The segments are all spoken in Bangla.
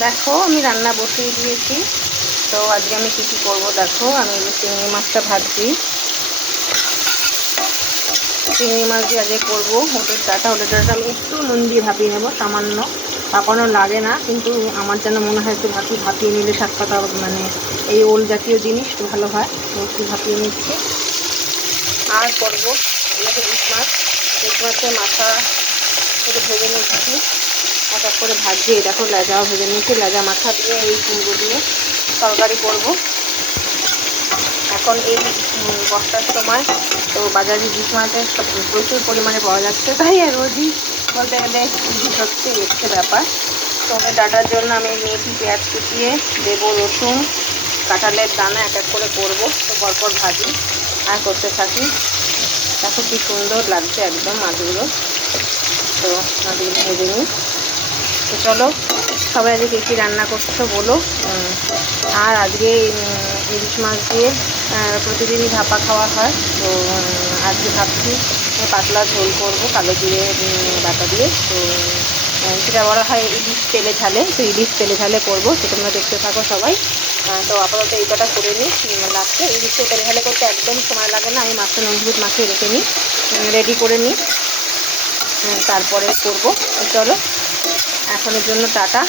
দেখো আমি রান্না বসিয়ে দিয়েছি। তো আজকে আমি কী কী করবো দেখো, আমি চিংড়ি মাছটা ভাজছি। চিংড়ি মাছ দিয়ে আজকে করবো ওদের ডাটা। ওদের ডাটা আমি একটু নুন দিয়ে ভাপিয়ে নেবো, সামান্য, ভাপানো লাগে না, কিন্তু আমার যেন মনে হয় একটু ভাপিয়ে নিলে শাক পাতা মানে এই ওল জাতীয় জিনিস একটু ভালো হয়, তো একটু ভাপিয়ে নিচ্ছি। আর করবো ইলিশ মাছ। ইলিশ মাছের মাথা একটু ভেজে নিচ্ছি, এক এক করে ভাজিয়ে দেখো লেজাও ভেজে নিচ্ছি। লেজা মাথা দিয়ে এই কুমড়ো দিয়ে তরকারি করব। এখন এই বর্ষার সময় তো বাজারে ইলিশ মাছের প্রচুর পরিমাণে পাওয়া যাচ্ছে, তাই রোজই বলতে গেলে ইলিশ হচ্ছে ব্যাপার। তো ওদের ডাটার জন্য আমি নিয়েছি পেঁয়াজ কুচিয়ে, দেবো রসুন, কাঁঠালের দানা এক এক করে করবো, তো পরপর ভাজি আর করতে থাকি। দেখো কি সুন্দর লাগছে একদম মাছগুলো। তো মাছগুলো ভেজে নিই। তো চলো, সবাই আজকে কী রান্না করছো বলো। আর আজকে ইলিশ মাছ দিয়ে প্রতিদিনই ভাপা খাওয়া হয়, তো আজকে ভাবছি পাতলা ঝোল করবো কালো জিরে বাটা দিয়ে। তো সেটা বলা হয় ইলিশ তেলে ঝালে, তো ইলিশ তেলে ঝালে করবো, তো তোমরা দেখতে থাকো সবাই। তো আপাতত এই কটা করে নিই। লাস্টে ইলিশে তেলে ঝালে করতে একদম সময় লাগে না, আমি মাছটা নুন হলুদ মাখিয়ে রেখে নিই, রেডি করে নিই, তারপরে করবো। চলো, এখনের জন্য টাটা।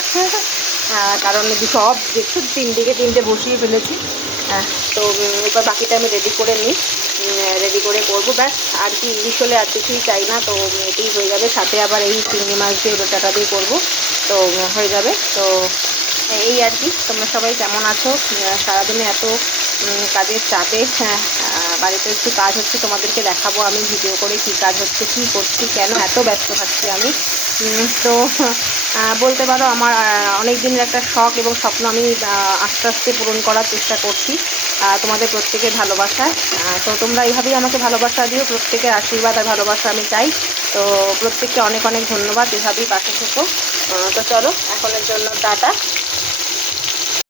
কারণ সব দেখছো তিনটে বসিয়ে ফেলেছি। তো এবার বাকিটা আমি রেডি করে নিই, রেডি করে করবো, ব্যাস। আর কি ইলিশ হলে আর কিছুই চাই না, তো এটাই হয়ে যাবে। সাথে আবার এই চিংড়ি মাছ দিয়ে ডাটা দিয়ে করবো, তো হয়ে যাবে। তো এই আর কি। তোমরা সবাই কেমন আছো? সারাদিনে এত কাজের চাপে, বাড়িতে একটু কাজ হচ্ছে, তোমাদেরকে দেখাবো আমি ভিডিও করে কী কাজ হচ্ছে, কী করছি, কেন এত ব্যস্ত থাকছি আমি। তো বলতে পারো আমার অনেক দিনের একটা শখ এবং স্বপ্ন আমি আস্তে আস্তে পূরণ করার চেষ্টা করছি তোমাদের প্রত্যেকের ভালোবাসায়। তো তোমরা এইভাবেই আমাকে ভালোবাসা দিও, প্রত্যেকের আশীর্বাদ আর ভালোবাসা আমি চাই। তো প্রত্যেককে অনেক অনেক ধন্যবাদ, এভাবেই পাশে থেকো। তো চলো, এখনের জন্য টাটা।